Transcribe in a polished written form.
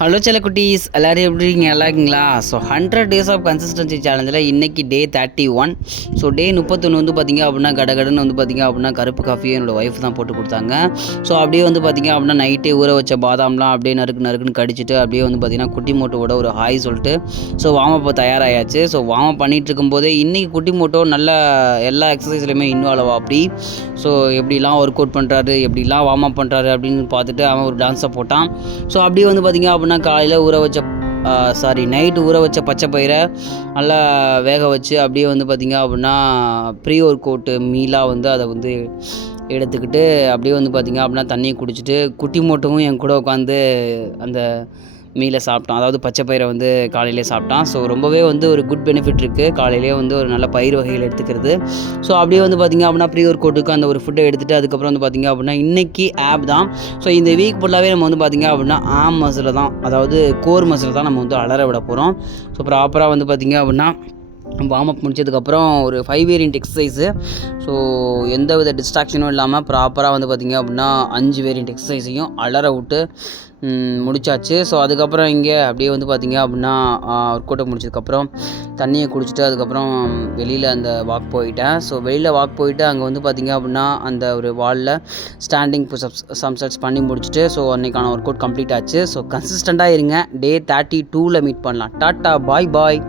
Hello செல்ல குட்டீஸ், எல்லோரும் எப்படி இருக்கீங்க? நல்லா இருக்கீங்களா? ஸோ 100 டேஸ் ஆஃப் கன்சிஸ்டன்சி சேலஞ்சில் இன்றைக்கி டே 31. ஸோ டே 31 வந்து பார்த்திங்க அப்படின்னா கடகடன்னு வந்து பார்த்திங்க அப்படின்னா கருப்பு காஃபியை என்னோடய ஒய்ஃப் தான் போட்டு கொடுத்தாங்க. ஸோ அப்படியே வந்து பார்த்திங்க அப்படின்னா நைட்டே ஊற வச்ச பாதாம்லாம் அப்படியே நறுக்குன்னு கடிச்சிட்டு அப்படியே வந்து பார்த்திங்கன்னா குட்டி மோட்டோவோட ஒரு ஹாய் சொல்லிட்டு ஸோ வார்ம் தயாராகியாச்சு. ஸோ வார்ம் பண்ணிகிட்டு இருக்கும்போதே இன்றைக்கி குட்டி மோட்டோ நல்ல எல்லா எக்ஸசைஸ்லையுமே இன்வால்வ் அப்படி ஸோ எப்படிலாம் ஒர்க் அவுட் பண்ணுறாரு, எப்படிலாம் வார்ம் அப் பண்ணுறாரு அப்படின்னு பார்த்துட்டு அவன் ஒரு டான்ஸை போட்டான். ஸோ அப்படியே வந்து பார்த்திங்க அப்படின்னா காலையில் நைட்டு ஊற வச்ச பச்சை பயிரை நல்லா வேக வச்சு அப்படியே வந்து பார்த்திங்க அப்படின்னா ப்ரீ ஒர்க் அவுட்டு மீலாக வந்து அதை வந்து எடுத்துக்கிட்டு அப்படியே வந்து பார்த்திங்க அப்படின்னா தண்ணியை குடிச்சிட்டு குட்டி மோட்டவும் என் கூட உட்காந்து அந்த மீலை சாப்பிட்டான். அதாவது பச்சை பயிரை வந்து காலையிலே சாப்பிட்டான். ஸோ ரொம்பவே வந்து ஒரு குட் பெனிஃபிட் இருக்குது காலையிலே வந்து ஒரு நல்ல பயிர் வகைகள் எடுத்துக்கிறது. ஸோ அப்படியே வந்து பார்த்திங்க அப்படின்னா ப்ரீ ஒர்க் அவுட்டுக்கு அந்த ஒரு ஃபுட்டை எடுத்துகிட்டு அதுக்கப்புறம் வந்து பார்த்திங்க அப்படின்னா இன்றைக்கி ஆப் தான். ஸோ இந்த வீக் ஃபுல்லாகவே நம்ம வந்து பார்த்திங்க அப்படின்னா ஆம் மசில் தான், அதாவது கோர் மசில் தான் நம்ம வந்து அலற விட போகிறோம். ஸோ ப்ராப்பராக வந்து பார்த்திங்க அப்படின்னா வார்ம் அப் முடிச்சதுக்கப்புறம் ஒரு 5 வேரியண்ட் எக்ஸசைஸு. ஸோ எந்த வித டிஸ்ட்ராக்ஷனும் இல்லாமல் ப்ராப்பராக வந்து பார்த்திங்க அப்படின்னா 5 வேரியண்ட் எக்ஸசைஸையும் அலற விட்டு முடிச்சாச்சு. ஸோ அதுக்கப்புறம் இங்கே அப்படியே வந்து பார்த்திங்க அப்படின்னா ஒர்க் அவுட்டை முடிச்சதுக்கப்புறம் தண்ணியை குடிச்சிட்டு அதுக்கப்புறம் வெளியில் அந்த வாக் போயிட்டேன். ஸோ வெளியில் வாக் போயிட்டு அங்கே வந்து பார்த்திங்க அப்படின்னா அந்த ஒரு வாலில் ஸ்டாண்டிங் புஷ்அப்ஸ் சம்செட்ஸ் பண்ணி முடிச்சுட்டு ஸோ அன்றைக்கான ஒர்க் அவுட் கம்ப்ளீட் ஆச்சு. ஸோ கன்சிஸ்டண்ட்டாக இருங்க. டே 32ல் மீட் பண்ணலாம். டாட்டா, பாய் பாய்.